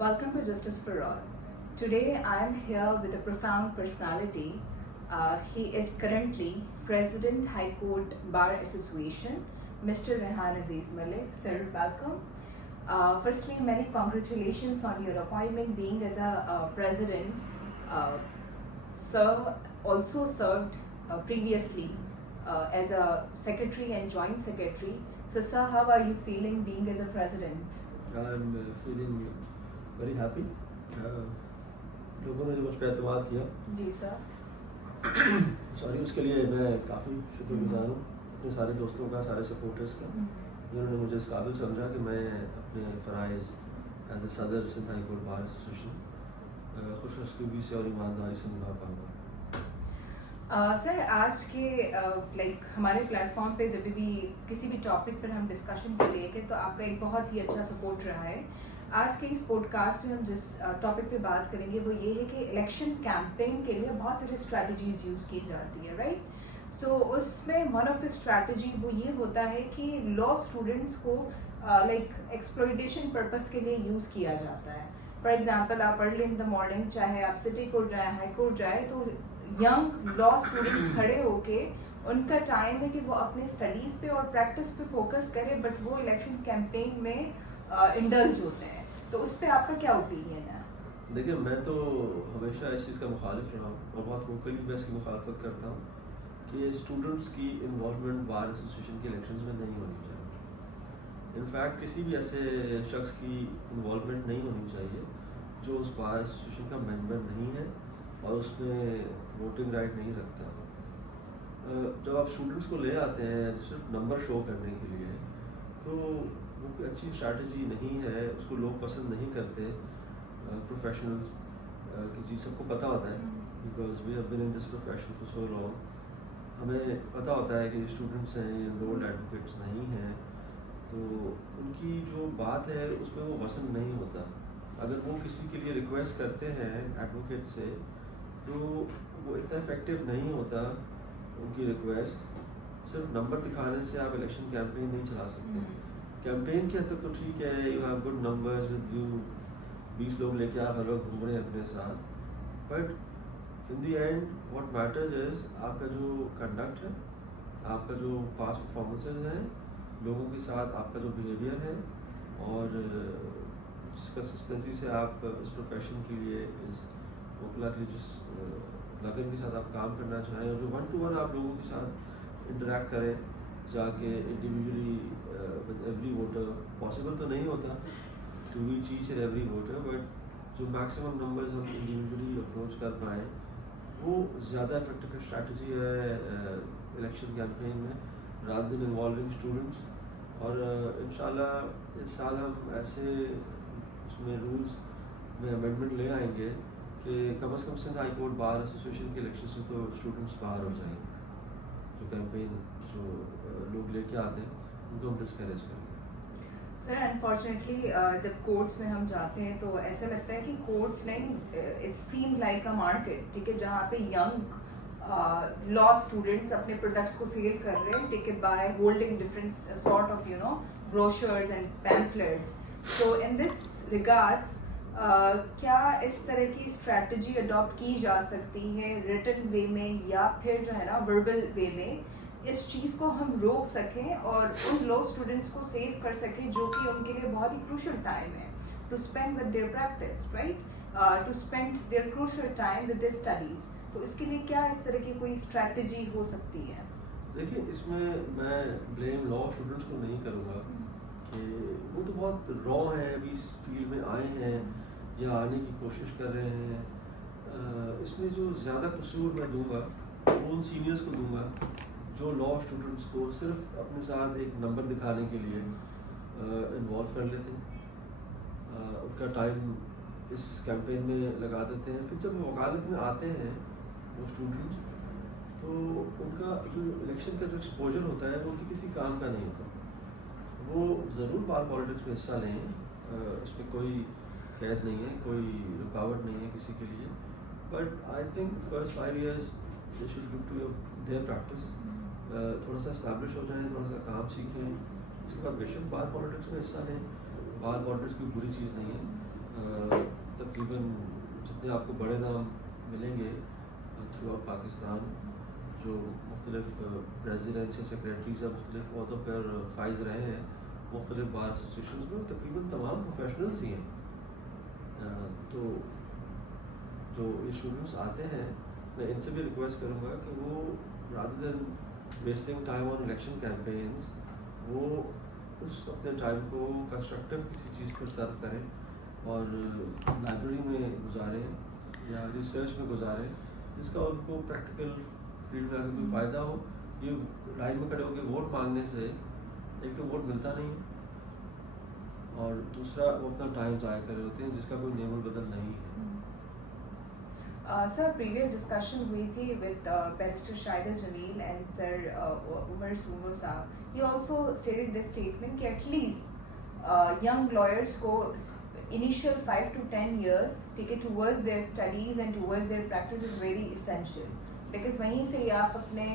Welcome to Justice for All. Today I am here with a profound personality. He is currently President High Court Bar Association, Mr. Rehan Aziz Malik. Sir, welcome. Firstly, many congratulations on your appointment being as a president. Sir also served previously as a secretary and joint secretary. So, sir, how are you feeling being as a president? I'm feeling very happy. लोगों ने जो मुझ पर एतमाद किया जी sir. Sorry उसके लिए मैं काफ़ी शुक्रगुजार हूँ अपने सारे दोस्तों का, सारे सपोर्टर्स का, जिन्होंने मुझे इस काबिल समझा कि मैं अपने फ़राइज़ एज ए सदर Sindh high court bar association खुशनसीबी से और ईमानदारी से निभा पाऊँगा. सर आज के हमारे प्लेटफॉर्म पे जब भी किसी भी टॉपिक पर हम डिस्कशन के लिए के तो आपका एक बहुत ही अच्छा सपोर्ट रहा है. आज के इस पॉडकास्ट में हम जिस टॉपिक पे बात करेंगे वो ये है कि इलेक्शन कैंपेन के लिए बहुत सारी स्ट्रैटेजीज यूज़ की जाती है, राइट? सो उसमें वन ऑफ द स्ट्रैटेजी वो ये होता है कि लॉ स्टूडेंट्स को एक्सप्लॉयटेशन पर्पस के लिए यूज़ किया जाता है. फॉर एग्जांपल आप अर्ली इन द मॉर्निंग चाहे आप सिटी कोर्ट जाए, हाई कोर्ट जाए, तो यंग लॉ स्टूडेंट्स खड़े होके उनका टाइम है कि वो अपने स्टडीज़ पे और प्रैक्टिस पे फोकस करें, बट वो इलेक्शन कैंपेन में इंडल्ज होते हैं. तो उस पर आपका क्या ओपिनियन है? देखिए, मैं तो हमेशा इस चीज़ का मुखालिफ रहा हूँ और बहुत वोकली मैं इसकी मुखालफत करता हूँ कि स्टूडेंट्स की इन्वॉल्वमेंट बार एसोसिएशन के इलेक्शंस में नहीं होनी चाहिए. इनफैक्ट किसी भी ऐसे शख्स की इन्वॉल्वमेंट नहीं होनी चाहिए जो उस बार एसोसिएशन का मेंबर नहीं है और उसमें वोटिंग राइट नहीं रखता. जब आप स्टूडेंट्स को ले आते हैं सिर्फ नंबर शो करने के लिए, तो वो कोई अच्छी स्ट्रैटेजी नहीं है. उसको लोग पसंद नहीं करते. प्रोफेशनल्स की चीज़ सबको पता होता है, because we have been in this profession for so long. हमें पता होता है कि स्टूडेंट्स हैं, एनरोल्ड एडवोकेट्स नहीं हैं, तो उनकी जो बात है उसमें वो वसन नहीं होता. अगर वो किसी के लिए रिक्वेस्ट करते हैं एडवोकेट से, तो वो इतना इफेक्टिव नहीं होता. उनकी रिक्वेस्ट सिर्फ नंबर दिखाने से आप इलेक्शन कैंपेन नहीं चला सकते. कैंपेन के हद तक तो ठीक है, you have good numbers with you, 20 लोग लेके आप हर वक्त घूम रहे हैं अपने साथ, but in the and what matters is आपका जो कंडक्ट है, आपका जो पास परफॉर्मेंसेज हैं लोगों के साथ, आपका जो बिहेवियर है, और जिस कंसिस्टेंसी से आप इस प्रोफेशन के लिए, इस वकला के लिए जिस लगन के साथ आप काम करना चाहें, और जो 1-to-1 आप लोगों के साथ इंटरेक्ट करें जाके individually with every voter. Possible तो नहीं होता to reach each and every voter, but जो मैक्सिमम नंबर्स हम इंडिविजुअली अप्रोच कर पाएँ, वो ज़्यादा इफेक्टिव स्ट्रैटेजी है इलेक्शन कैंपेन में, रादर देन इन्वॉल्विंग स्टूडेंट्स. और इंशाल्लाह इस साल हम ऐसे उसमें रूल्स में अमेंडमेंट ले आएंगे कि कम से कम Sindh high court bar association के इलेक्शन से तो स्टूडेंट्स बाहर हो जाएंगे. जो कैंपेन जो लोग लेके आते हैं उनको हम डिस्करेज करेंगे. सर अनफॉर्चुनेटली जब कोर्ट्स में हम जाते हैं तो ऐसा लगता है कि कोर्ट्स नहीं, it seem like a market, ठीक है, जहाँ पे यंग लॉ स्टूडेंट्स अपने प्रोडक्ट्स को सेल कर रहे हैं, ticket by holding different sort of brochures and pamphlets. So in this regards क्या इस तरह की स्ट्रैटेजी अडॉप्ट की जा सकती है रिटन वे में, या फिर जो है ना वर्बल वे में, इस चीज़ को हम रोक सकें और उन लॉ स्टूडेंट्स को सेव कर सकें जो कि उनके लिए बहुत ही क्रूशल टाइम है to spend with their practice, right, to spend their crucial time with their studies. तो इसके लिए क्या इस तरह की कोई स्ट्रैटेजी हो सकती है? देखिए, इसमें मैं ब्लेम लॉ स्टूडेंट्स को नहीं करूँगा कि वो तो बहुत रॉ हैं, अभी इस फील्ड में आए हैं या आने की कोशिश कर रहे हैं. इसमें जो ज़्यादा कसूर मैं दूंगा वो उन सीनियर्स को दूंगा जो लॉ स्टूडेंट्स को सिर्फ अपने साथ एक नंबर दिखाने के लिए इन्वॉल्व कर लेते हैं, उनका टाइम इस कैंपेन में लगा देते हैं. फिर जब वकालत में आते हैं वो स्टूडेंट्स, तो उनका जो इलेक्शन का जो एक्सपोजर होता है वो उनके किसी काम का नहीं होता. वो ज़रूर बार पॉलिटिक्स में हिस्सा लें, इसमें कोई कैद नहीं है, कोई रुकावट नहीं है किसी के लिए, but I think first 5 years they should give to their practice. थोड़ा सा इस्टेब्लिश हो जाएं, थोड़ा सा काम सीखें, उसके बाद बेशक बार पॉलिटिक्स में हिस्सा लें. बार पॉलिटिक्स कोई बुरी चीज़ नहीं है. तकरीबन जितने आपको बड़े नाम मिलेंगे थ्रू आउट पाकिस्तान, जो मुख्तलिफ प्रेसिडेंट्स या सेक्रेटरीज या मुख्तलिफ अहदों पर फाइज रहे हैं मुख्तलिफ बार एसोसिएशन में, तकरीबन तमाम प्रोफेशनल्स ही हैं। तो जो ये स्टूडेंट्स आते हैं, मैं इनसे भी रिक्वेस्ट करूँगा कि वो rather than wasting time on election campaigns, वो उस अपने टाइम को कंस्ट्रक्टिव किसी चीज़ पर सर्व करें और लाइब्रेरी में गुजारें या रिसर्च में गुजारें जिसका उनको प्रैक्टिकल फील्ड में अगर कोई फ़ायदा हो। ये लाइन में खड़े होकर वोट मांगने से एक तो वोट मिलता नहीं है और दूसरा वो अपना टाइम ज़ाया कर रहे होते हैं जिसका कोई नेमल बदल नहीं है। सर प्रीवियस डिस्कशन हुई थी with barrister Shahida Jamil and sir Umar Soomro sahab, he also stated this statement कि एटलीस्ट यंग लॉयर्स को initial 5 to 10 years ठीक है towards their studies and towards their practice is very essential, because वहीं से ही आप अपने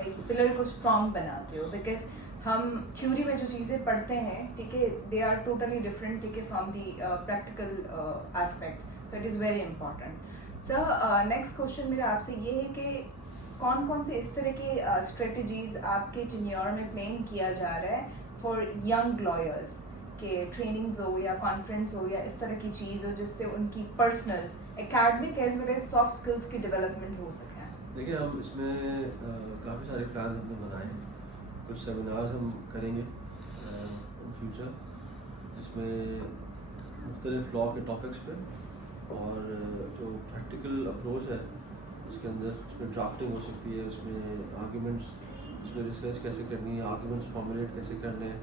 like pillar को strong बनाते हो, because हम थ्योरी में जो चीज़ें पढ़ते हैं ठीक है they are totally different ठीक है from the practical aspect, so it is very important. Sir next question मेरा आपसे ये है कि कौन कौन से इस तरह के स्ट्रेटजीज आपके टेन्योर में प्लान किया जा रहा है फॉर यंग लॉयर्स, के ट्रेनिंग्स हो या कॉन्फ्रेंस हो या इस तरह की चीज़ हो जिससे उनकी personal academic as well as soft skills की डेवलपमेंट हो सके? देखिए हम इसमें काफ़ी सारे प्लान हमने बनाए हैं, कुछ सेमिनार्स हम करेंगे इन फ्यूचर जिसमें मुख्तलिफ लॉ के टॉपिक्स पे और जो प्रैक्टिकल अप्रोच है उसके अंदर उसमें ड्राफ्टिंग हो सकती है, उसमें आर्ग्यूमेंट्स, उसमें रिसर्च कैसे करनी है, आर्ग्यूमेंट्स फॉर्मुलेट कैसे करने हैं,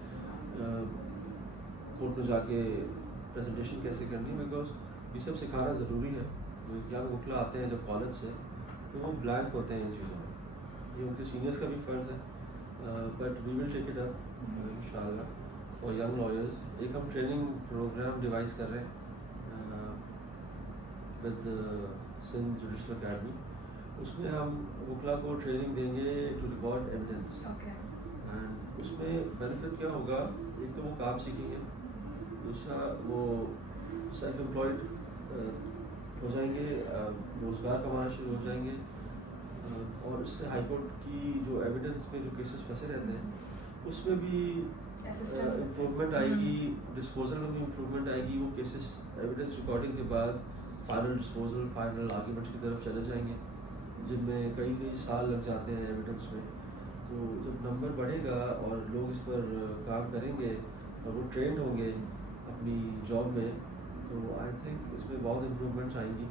कोर्ट में जाके प्रेजेंटेशन कैसे करनी है, बिकॉज ये सब सिखाना ज़रूरी है। यंग वकील आते हैं जब कॉलेज से तो वो ब्लैंक होते हैं इन चीज़ों में, ये उनके सीनियर्स का भी फ़र्ज़ है, but we will take it up इंशाल्लाह फॉर यंग लॉयर्स। एक हम ट्रेनिंग प्रोग्राम डिवाइस कर रहे हैं विद सिंध जुडिशल अकेडमी, उसमें हम वकला को ट्रेनिंग देंगे टू रिकॉर्ड एविडेंस एंड उसमें बेनिफिट क्या होगा, एक तो वो काम सीखेंगे, दूसरा वो सेल्फ एम्प्लॉयड हो जाएंगे, रोज़गार कमाना शुरू हो जाएंगे और इससे हाई कोर्ट की जो एविडेंस में जो केसेस फंसे रहते हैं उसमें भी इम्प्रूवमेंट आएगी, डिस्पोजल में भी इम्प्रूवमेंट आएगी। वो केसेस एविडेंस रिकॉर्डिंग के बाद फाइनल डिस्पोजल, फाइनल आर्ग्यूमेंट्स की तरफ चले जाएंगे जिनमें कई कई साल लग जाते हैं एविडेंस में। तो जब नंबर बढ़ेगा और लोग इस पर काम करेंगे और वो ट्रेंड होंगे अपनी जॉब में, तो आई थिंक इसमें बहुत इम्प्रूवमेंट्स आएंगी।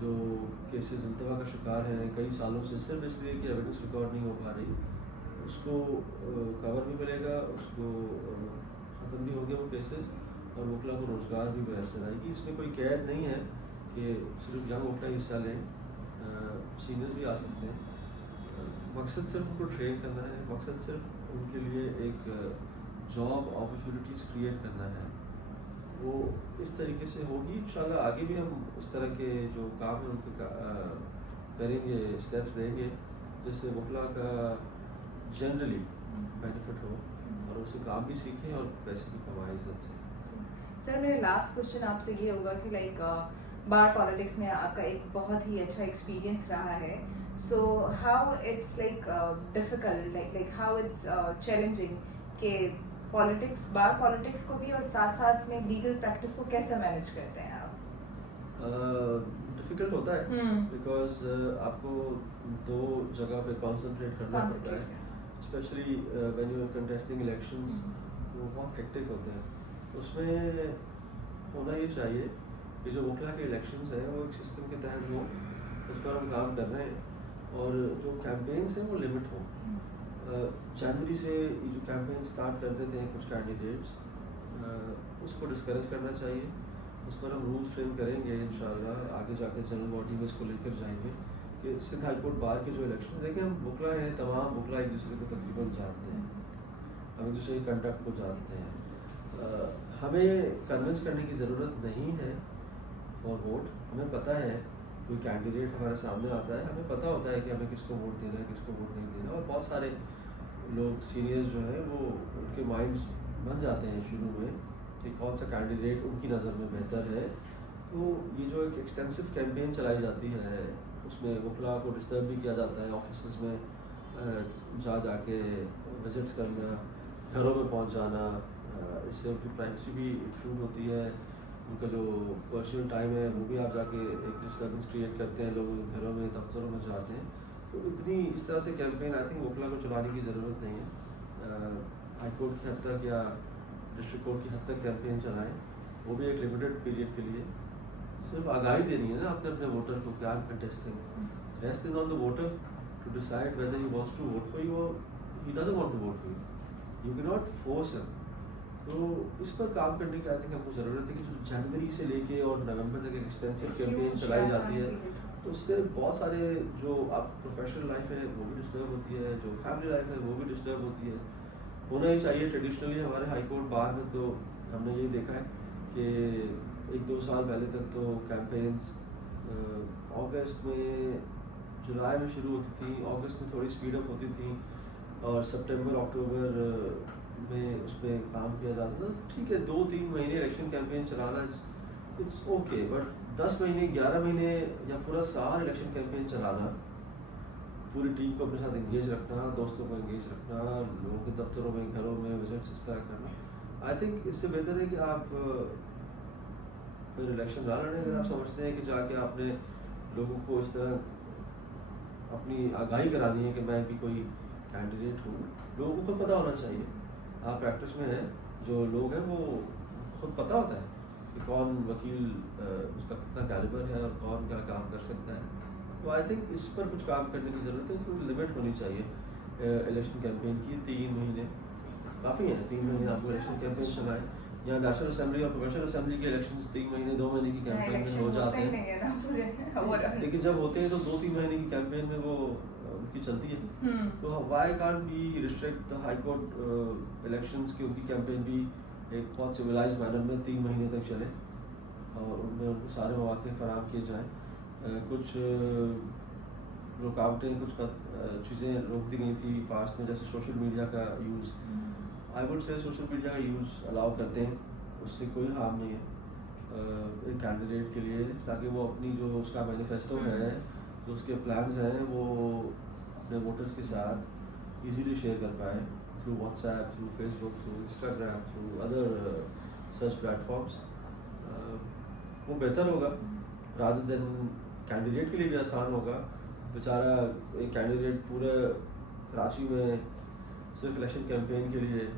जो केसेस इल्तवा का शिकार हैं कई सालों से सिर्फ इसलिए कि एविडेंस रिकॉर्ड नहीं हो पा रही, उसको कवर भी मिलेगा, उसको ख़त्म भी होंगे वो केसेस और वकला को रोज़गार भी मैसर आएगी। इसमें कोई कैद नहीं है कि सिर्फ यंग वकला हिस्सा लें, सीनियर्स भी आ सकते हैं। मकसद सिर्फ उनको ट्रेन करना है, मकसद सिर्फ उनके लिए एक जॉब अपॉर्चुनिटीज़ क्रिएट करना है। वो इस तरीके से होगी इंशाल्लाह। आगे भी हम इस तरह के जो काम है उनके करेंगे, स्टेप्स लेंगे जिससे वकला का जनरली बेनिफिट हो और उससे काम भी सीखें और पैसे भी कमाएं इज्जत से। सर मेरा लास्ट क्वेश्चन आपसे ये होगा कि लाइक बार पॉलिटिक्स में आपका एक बहुत ही अच्छा एक्सपीरियंस रहा है, so how it's like difficult, like how it's challenging के पॉलिटिक्स, बार पॉलिटिक्स को भी और साथ साथ में लीगल प्रैक्टिस को कैसे मैनेज करते हैं आप? डिफ़िकल्ट होता है बिकॉज आपको दो जगह पे कॉन्सेंट्रेट करना पड़ता है, specially when you are contesting elections, तो बहुत हेक्टिक होते हैं। उसमें होना ये चाहिए कि जो वकला के इलेक्शंस हैं वो एक सिस्टम के तहत हो, उस पर हम काम कर रहे हैं और जो कैंपेन्स हैं वो लिमिट हो। जनवरी से ये जो कैंपेन स्टार्ट कर देते हैं कुछ कैंडिडेट्स, उसको डिस्करेज करना चाहिए। उस पर हम रूल्स फ्रेम करेंगे इंशाल्लाह, आगे जाकर जनरल बॉडी में इसको लेकर जाएंगे कि सिंध हाई कोर्ट बार के जो इलेक्शन, देखिए हम वकला हैं, तमाम वकला एक दूसरे को तकरीबन जानते हैं, हम एक दूसरे के कंडक्ट को जानते हैं। हमें कन्विंस करने की ज़रूरत नहीं है फॉर वोट। हमें पता है कोई कैंडिडेट हमारे सामने आता है, हमें पता होता है कि हमें किसको वोट देना है, किसको वोट नहीं देना, और बहुत सारे लोग सीनियर्स जो है वो उनके माइंड्स बन जाते हैं शुरू में कि कौन सा कैंडिडेट उनकी नज़र में बेहतर है तो ये जो एक एक्सटेंसिव कैंपेन चलाई जाती है उसमें वकला को डिस्टर्ब भी किया जाता है, ऑफिस में जा जाके विजिट्स करना, घरों में पहुंच जाना, इससे उनकी प्राइवेसी भी इंक्लूड होती है, उनका जो पर्सनल टाइम है वो भी आप जाके एक डिस्टर्बेंस क्रिएट करते हैं, लोग घरों में दफ्तरों में जाते हैं। तो इतनी इस तरह से कैंपेन आई थिंक वकला को चलाने की ज़रूरत नहीं है। हाई कोर्ट की हद तक या डिस्ट्रिक्ट कोर्ट की हद तक कैंपेन चलाएं, वो भी एक लिमिटेड पीरियड के लिए। सिर्फ आगाही देनी है ना अपने अपने वोटर को कि I am contesting, rest is on the voter to decide whether he wants to vote for you और he doesn't want to vote for you, you can not force him. तो इस पर काम करने की आई थिंक हमको ज़रूरत है कि जो जनवरी से लेके और नवंबर तक एक एक्सटेंसिव कैंपेन चलाई जाती है, तो उससे बहुत सारे जो आप प्रोफेशनल लाइफ है वो भी डिस्टर्ब होती है, जो फैमिली लाइफ है वो भी डिस्टर्ब होती है। होना ही चाहिए। ट्रेडिशनली हमारे हाई कोर्ट बार में तो हमने ये देखा है कि 1-2 साल पहले तक तो कैंपेन्स अगस्त में, जुलाई में शुरू होती थी, अगस्त में थोड़ी स्पीड अप होती थी और सितंबर अक्टूबर में उस पर काम किया जाता था। ठीक है, 2-3 महीने इलेक्शन कैंपेन चलाना इट्स ओके, बट 10 महीने 11 महीने या पूरा साल इलेक्शन कैंपेन चलाना, पूरी टीम को अपने साथ एंगेज रखना, दोस्तों को एंगेज रखना, लोगों के दफ्तरों में, घरों में विजिट्स इस तरह करना, आई थिंक इससे बेहतर है कि आप फिर इलेक्शन ना लड़ें। अगर आप समझते हैं कि जाके आपने लोगों को इस तरह अपनी आगाही करानी है कि मैं भी कोई कैंडिडेट हूँ, लोगों को खुद पता होना चाहिए। आप प्रैक्टिस में हैं, जो लोग हैं वो खुद पता होता है कि कौन वकील उसका कितना कैलिबर है और कौन क्या काम कर सकता है। तो आई थिंक इस पर कुछ काम करने की ज़रूरत है। इसमें लिमिट होनी चाहिए इलेक्शन कैंपेन की। 3 महीने काफ़ी हैं, 3 महीने आपको इलेक्शन कैंपेन चलाएं। या नेशनल असेंबली और प्रोविंशियल असेंबली के इलेक्शंस 3 महीने 2 महीने की कैंपेन में हो जाते हैं, लेकिन जब होते हैं तो 2-3 महीने की कैंपेन में वो उनकी चलती है। तो why can't we restrict the high court elections की उनकी कैंपेन भी एक बहुत सिविलाइज मैनर में 3 महीने तक चले और उनमें उनको सारे मौके फराहम किए जाएँ। कुछ रुकावटें, कुछ चीज़ें रोक दी गई थी पास्ट में, जैसे सोशल मीडिया का use. I would say social media का यूज़ अलाउ करते हैं, उससे कोई हार्म नहीं है एक कैंडिडेट के लिए, ताकि वो अपनी जो उसका मैनिफेस्टो है, जो उसके प्लान्स हैं, वो अपने वोटर्स के साथ इजीली शेयर कर पाए through WhatsApp, through Facebook, through Instagram, through other search platforms. वो बेहतर होगा रादर देन, कैंडिडेट के लिए भी आसान होगा। बेचारा एक कैंडिडेट पूरे कराची में सिर्फ इलेक्शन कैंपेन के लिए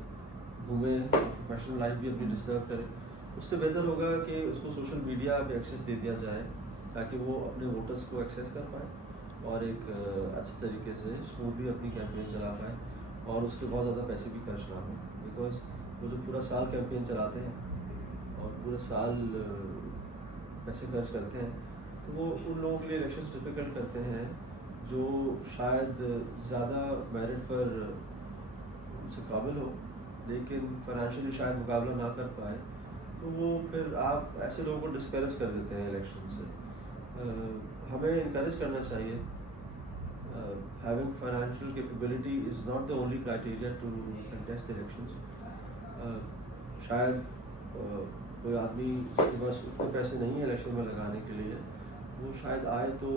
घूमे, प्रोफेशनल लाइफ भी अपनी डिस्टर्ब करे। उससे बेहतर होगा कि उसको सोशल मीडिया पे एक्सेस दे दिया जाए ताकि वो अपने वोटर्स को एक्सेस कर पाए और एक अच्छे तरीके से स्मूथली अपनी कैंपेन चला पाए और उसके बहुत ज़्यादा पैसे भी खर्च ना हो। बिकॉज वो जो पूरा साल कैंपेन चलाते हैं और पूरे साल पैसे खर्च करते हैं, तो वो उन लोगों के लिए इलेक्शंस डिफ़िकल्ट करते हैं जो शायद ज़्यादा मेरिट पर उनसे काबिल हो लेकिन फाइनेंशियली शायद मुकाबला ना कर पाए, तो वो फिर आप ऐसे लोगों को डिस्करेज कर देते हैं इलेक्शन से। हमें इनकरेज करना चाहिए। Having financial capability is not the only criteria to contest elections. शायद कोई आदमी के पास उतने पैसे नहीं है इलेक्शन में लगाने के लिए, वो शायद आए तो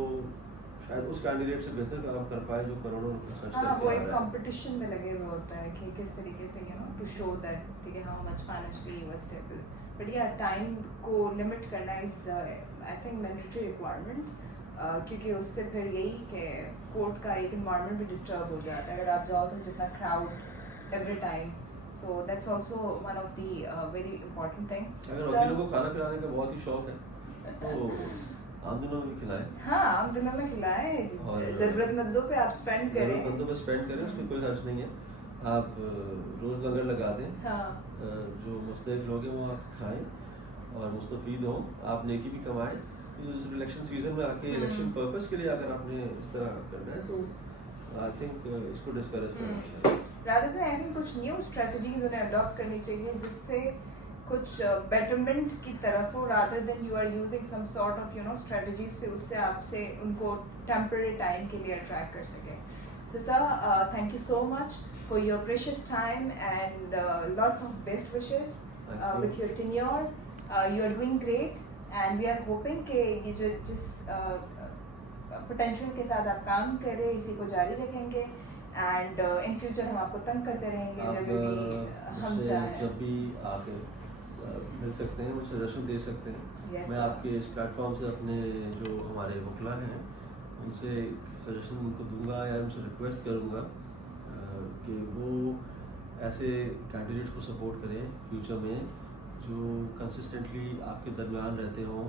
शायद उस कैंडिडेट से बेहतर काम कर पाए जो करोड़ों रुपए खर्च करके वो एक कंपटीशन में लगे हुए होता है कि किस तरीके से टू शो दैट ठीक है how much financially you are stable. But या टाइम को लिमिट करना is I think mandatory requirement, क्योंकि उससे फिर यही कि कोर्ट का एक इन्वायरमेंट भी डिस्टर्ब हो जाता है अगर आप जाओ तो जितना crowd every time. So that's also one of the very important thing. अगर वकीलों को खाना खिलाने का बहुत ही शौक है तो आम दिनों में भी खिलाएं। हाँ, आम दिनों में खिलाएं, जरूरतमंदों पे आप स्पेंड करें, जरूरतमंदों पे स्पेंड करें, उसमें कोई खर्च नहीं है। आप रोज़ लंगर लगा दें। हाँ। जो मुस्तहिक लोग हैं वो आप खाएं और मुस्तफ़ीद हों, आप नेकी भी कमाएं। जो इलेक्शन सीजन में आके इलेक्शन पर्पस के लिए अगर आपने इस तरह करना है तो आई थिंक इसको डिस्करेज करना चाहिए। रादर देन आई थिंक कुछ न्यू स्ट्रेटजीज उन्हें अडॉप्ट करनी चाहिए जिससे कुछ बेटरमेंट की तरफ हो, rather than you are using some sort of strategies से उससे आपसे उनको टेम्पररी टाइम के लिए अट्रैक्ट कर सके। So sir, thank you so much for your precious time and lots of best wishes with your tenure. You are doing great and we are hoping कि ये जो जिस पोटेंशियल के साथ आप काम कर रहे हैं इसी को जारी रखेंगे एंड इन फ्यूचर हम आपको तंग करते रहेंगे आप जब भी हम मुझसे चाहें। जब भी आके मिल सकते हैं, मुझे सजेशन दे सकते हैं। Yes, मैं sir. आपके इस प्लेटफॉर्म से अपने जो हमारे वकला हैं उनसे सजेशन उनको दूंगा या उनसे रिक्वेस्ट करूंगा कि वो ऐसे कैंडिडेट्स को सपोर्ट करें फ्यूचर में जो कंसिस्टेंटली आपके दरमियान रहते हों,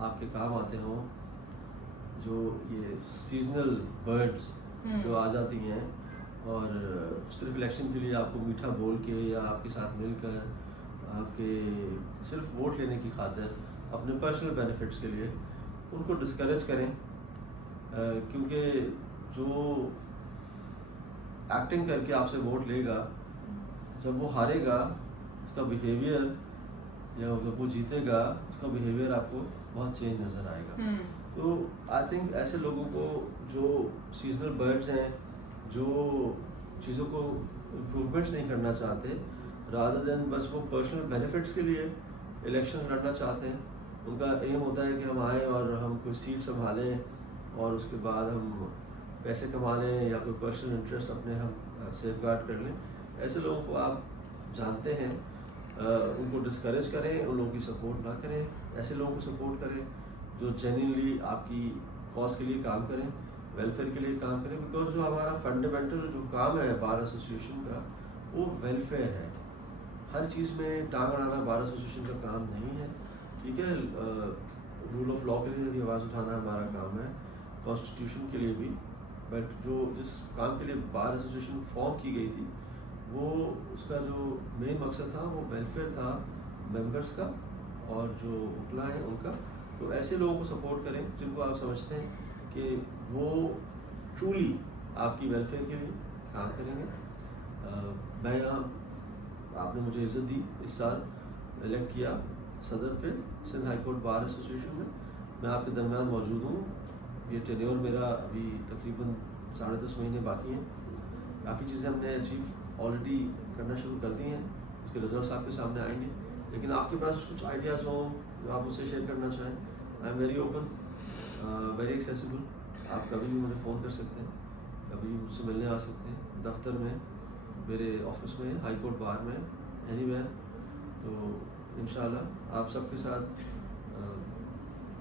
आपके काम आते हों। जो ये सीजनल बर्ड्स जो आ जाती हैं और सिर्फ इलेक्शन के लिए आपको मीठा बोल के या आपके साथ मिलकर आपके सिर्फ वोट लेने की खातिर अपने पर्सनल बेनिफिट्स के लिए उनको डिस्करेज करें, क्योंकि जो एक्टिंग करके आपसे वोट लेगा जब वो हारेगा उसका बिहेवियर या जब वो जीतेगा उसका बिहेवियर आपको बहुत चेंज नज़र आएगा। तो आई थिंक ऐसे लोगों को जो सीजनल बर्ड्स हैं, जो चीज़ों को इम्प्रूवमेंट्स नहीं करना चाहते, रादर देन बस वो पर्सनल बेनिफिट्स के लिए इलेक्शन लड़ना चाहते हैं, उनका एम होता है कि हम आए और हम कोई सीट संभालें और उसके बाद हम पैसे कमा लें या कोई पर्सनल इंटरेस्ट अपने हम सेफ गार्ड कर लें। ऐसे लोगों को आप जानते हैं, उनको डिस्करेज करें, उन लोगों की सपोर्ट ना करें। ऐसे लोगों को सपोर्ट करें जो जेन्युइनली आपकी कॉज के लिए काम करें, वेलफेयर के लिए काम करें। बिकॉज जो हमारा फंडामेंटल जो काम है बार एसोसिएशन का वो वेलफेयर है। हर चीज़ में टांग अड़ाना बार एसोसिएशन का काम नहीं है, ठीक है। रूल ऑफ लॉ के लिए भी आवाज़ उठाना हमारा काम है, कॉन्स्टिट्यूशन के लिए भी। बट जो जिस काम के लिए बार एसोसिएशन फॉर्म की गई थी वो उसका जो मेन मकसद था वो वेलफेयर था मेंबर्स का और जो वकला हैं उनका। तो ऐसे लोगों को सपोर्ट करें जिनको आप समझते हैं कि वो ट्रूली आपकी वेलफेयर के लिए काम करेंगे। मैं यहाँ आपने मुझे इज़्ज़त दी, इस साल इलेक्ट किया सदर पे Sindh high court bar association में, मैं आपके दरमियान मौजूद हूँ। ये टेन्योर मेरा अभी तकरीबन 10.5 महीने बाकी हैं। काफ़ी चीज़ें हमने अचीव ऑलरेडी करना शुरू कर दी हैं, उसके रिजल्ट्स आपके सामने आएंगे। लेकिन आपके पास कुछ आइडियाज़ हों जो आप मुझसे शेयर करना चाहें, I am very open, very accessible. आप कभी भी मुझे फ़ोन कर सकते हैं, कभी भी मुझसे मिलने आ सकते हैं, दफ्तर में, मेरे ऑफिस में, हाई कोर्ट बार में, एनीवेयर। तो इंशाल्लाह आप सबके साथ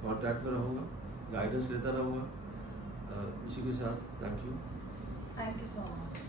कांटेक्ट में रहूँगा, गाइडेंस लेता रहूँगा। इसी के साथ थैंक यू सो मच।